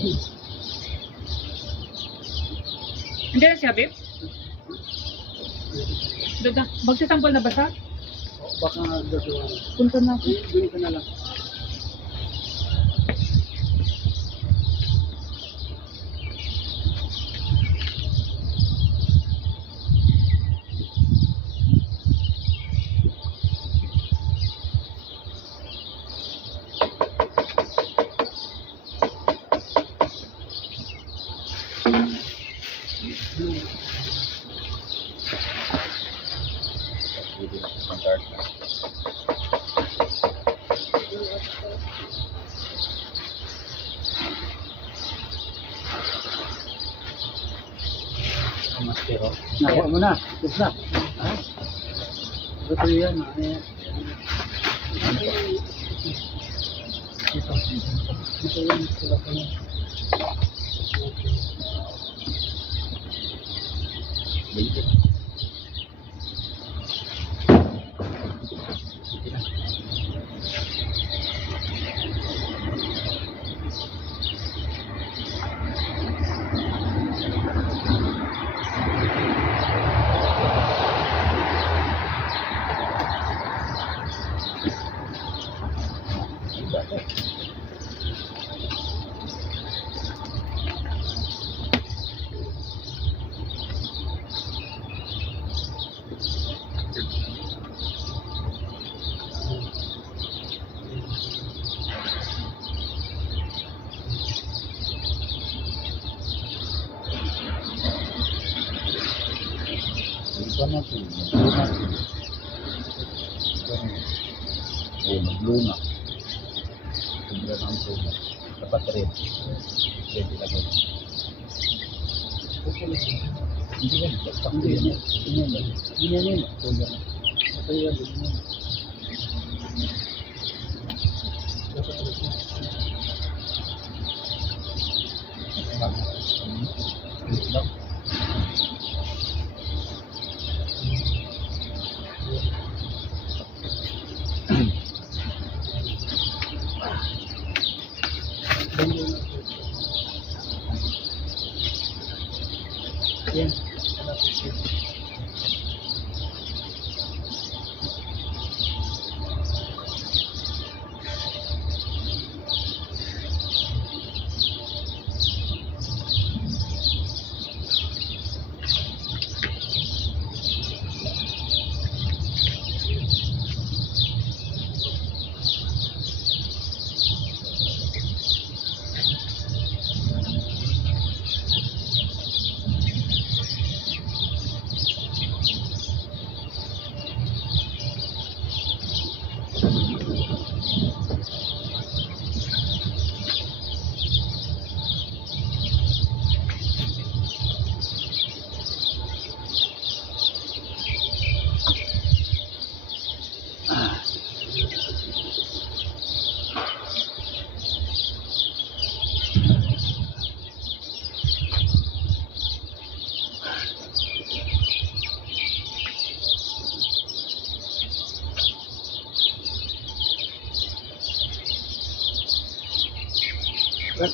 Hindi na siya, babe? Dada, magsasampol na ba siya? Baka gagawa. Punta na ako. Doon ka na lang. Nakuha mo na. Tapos na. Ha? Ito yan. Ito yan. Sila pa na. Luna. Kemudian langsung dapat red. Jadi lagi. Ini kan tak ini. Ini. Apa ya ini? Yan.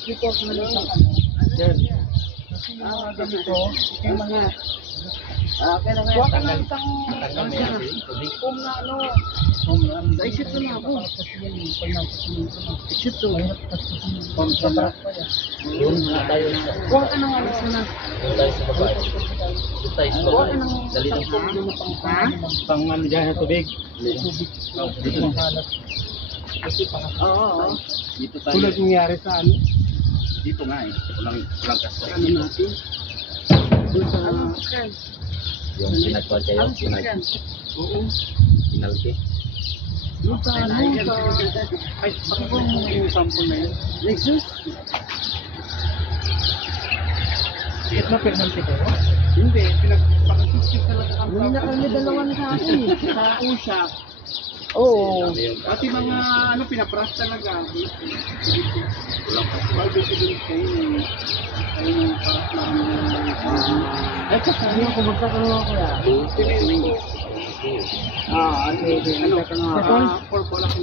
Report mo lang sa ano. Yan. Kasi yung mga ganito, yung mga kuha ka ng isang kung na ano. Naisip ko na ako. Isip ko. Pagkabarak pa yan. Kuha ka ng ano sana. Kuha ka ng isang pang ano dyan na tubig. Dito ng halat. Oo. Dito tayo. Tulad nangyari sa ano? Dito nga eh. Walang kaso. Ano natin? Doon sa yung pinagpal kayo. Oo. Pinalki. Doon sa ano? Ay, bakit ba yung sample na yun? Lexus? Ito na penalty kayo? Hindi. Pinagpakasisip talaga ang hindi na kami dalawan sa akin. Sa usya. Oo. Pati mga ano pinapras talaga. Walang bago ko din kayo. Ayun paras lang. Ay kasi yung kumagkakaroon ako ya. Okay. Ano? For ko lang.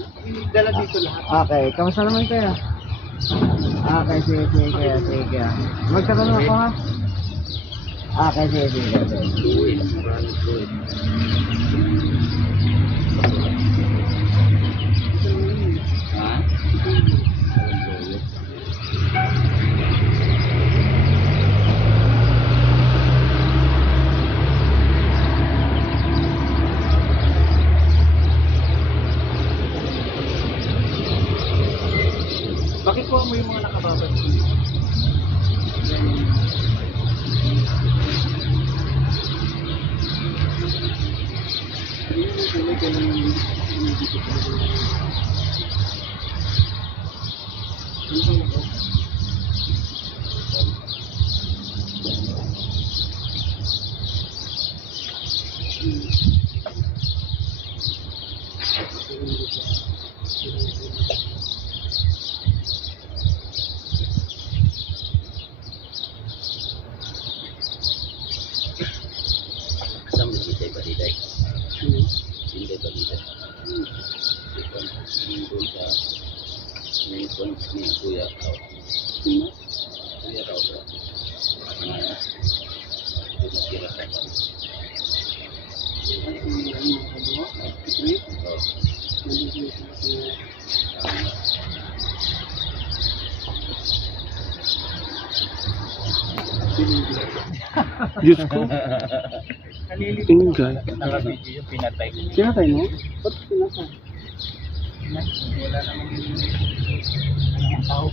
Dala dito lahat. Okay. Kamusta naman kayo? Okay, sige. Magtatanong ako ha? Okay, sige. Fluid. Maraming fluid. Ha? Bakit po mo yung mga nakababad? Asam hindi baliday. Hindi baliday. Doon sa may point ni Kuya Raw. Kuya Raw ba? Kira sa kan. Diyos ko. Ingay. Naka-video yung pinatay. Kinatay mo? Ba't kinatay? Wala naman yung tao.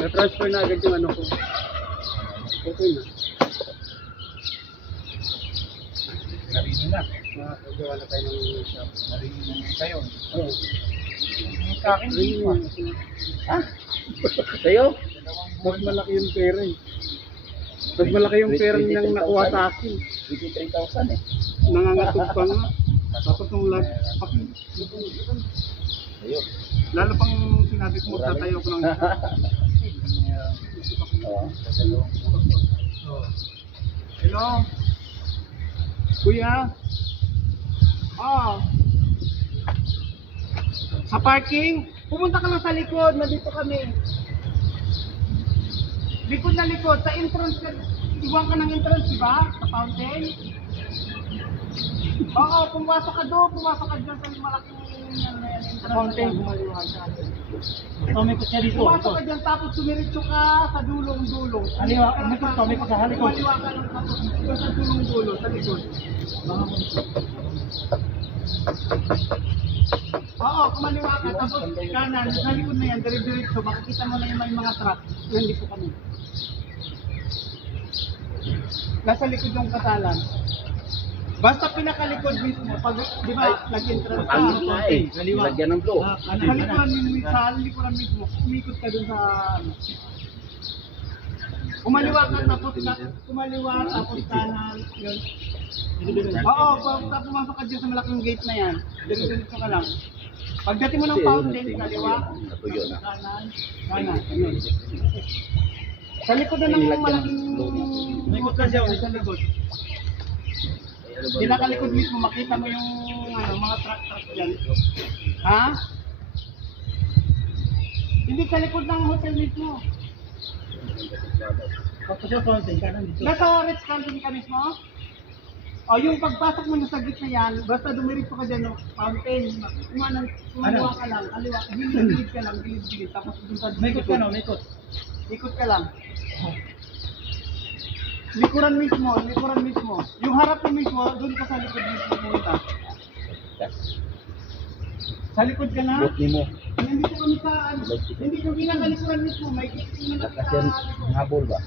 Na-transfer na agad yung ano ko. Okay na. Narinig na. Makakagawa na tayo ng shop. Narinig na yung kayo. Oo. Yung sa akin, hindi pa. Sa'yo? Mas malaki yung pera eh. Mas malaki yung pera niyang nakuha sa akin. 23,000 eh. Nangangatog pa nga. Tapos nung last, Sa'yo. lalo pang sinabi ko magtatayo ko ng isa. Oo. Hello? Kuya? Sa parking? Pumunta ka lang sa likod, nandito kami. Likod na likod, sa entrance ka. Iwan ka ng entrance, di ba? Sa fountain? Oo, pumasok ka doon, pumasok ka dyan sa malaking entrance. Fountain. Kumaliwan ka. Tumikot siya dito. Pumasok ka dyan, tapos sumiritso ka sa dulong-dulong. Aliwa, tumikot sa halikod. Kumaliwa ka ng tapos doon sa dulong-dulo, sa likod. Oo, kumaliwa ka, tapos kanan, sa likod na yan, dire-diretso, makikita mo na yung may mga truck. Yan dito kami. Nasa likod yung kasalan. Basta pinakalikod mismo, pag, di ba, nag-entrance ka, Ang nga eh. Lagyan ng blow. sa likuran mismo, umikot ka dun sa, ano. Kumaliwa ka, tapos kanan, yun. Oo, basta pumasok ka dyan sa malaking gate na yan, diretso ka lang. Pagdating mo ng fountain, kaliwa, Natuyo na. kanan, yun. Sa likod na ng malaking Umikot ka siya, sa likod. Pinakalikod mismo, makita mo yung ano, mga truck dyan. Ha? Hindi sa likod ng hotel mismo. Tapos yung fountain, kanan dito. Nasa Ritz Carlton ka mismo? O yung pagpasok mo sa gitna yan, basta dumiritso ka dyan, no, fountain, kumaliwa ka lang, aliwa, gilid ka lang, gilid, tapos dun sa Umikot ka, no? Umikot. ikot ka lang. Likuran mismo. Yung harap mo mismo, dun ka sa likod mismo pumunta. Sa likod ka na? Bot ni mo. Hindi ko kami sa, hindi ko bilang kalikuran mismo, may gate mo na Kasi habol ba?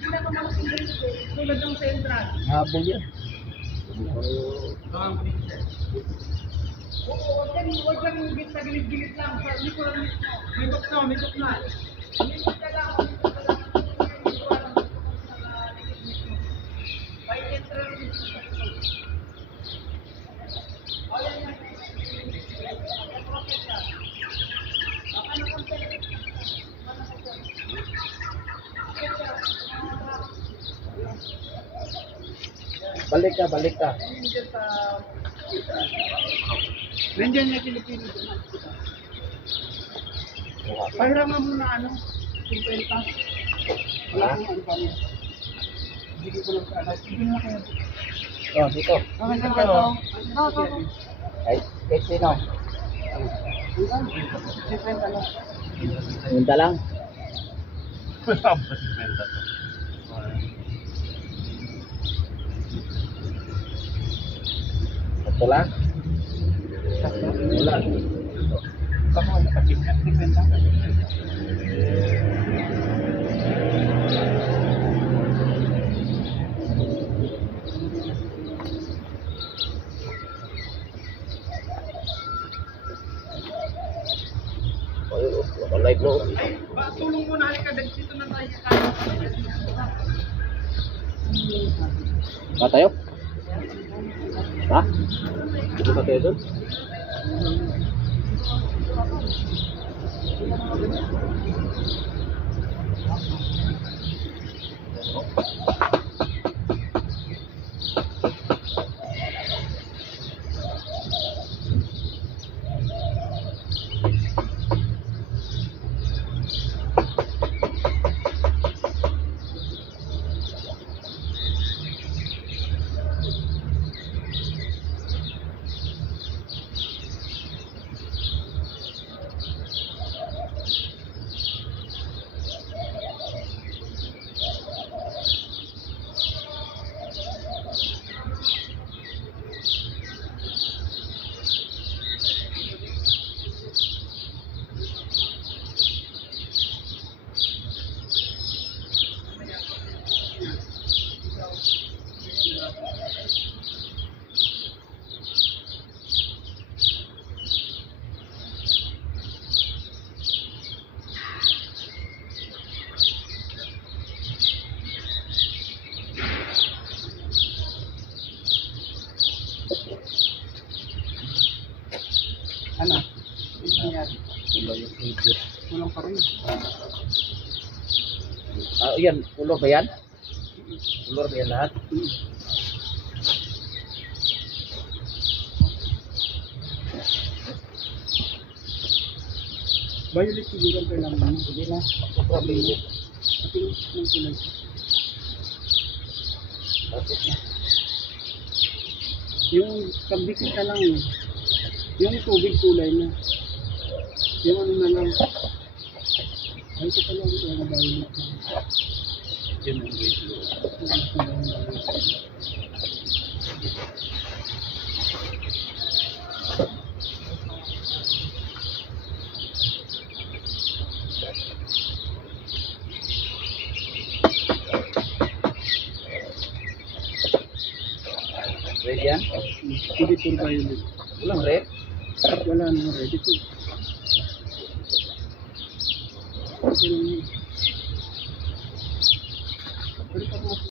Hindi ko malaking gate eh, tulad ng central. Habol yan. Oo, huwag kang gate sa gilid-gilid lang, sa likuran mismo. May tok na. Umikot ka lang. May entrance mismo. Balik ka, balik ka. Nandiyan sa... Nandiyan yung Pilipino. Pahiram nga muna ano, 50. Wala Ha? kong ano pa rin. Bigyan ko lang sa alas. Bigyan mo kayo. Oh, dito. Okay, sir, ito. Kahit sino. 50 lang. Punta lang. Ito lang. Wala. Baka wala pa 50. Live mo. Ba, tulong muna, halika, dito na tayo. Ba tayo? Ha? Dito ba tayo doon? Ano? Ano nangyari? Wala yung video. Walang pa rin. Ah, yan. Ulor ba yan? Ulor ba yan lahat? Violet siguro ang kailangan mo. Hindi na. Sobra video. Pati ng kulay. Bakit na? Yung pagdikit ka lang eh. Yung tubig kulay na. Yung ano na lang. Ay, ito pala ang kaya na violet na. Yan ang video. Red yan? Hindi puro violet. Walang red? Wala nang red. Ito. Ito lang yun. Pero pag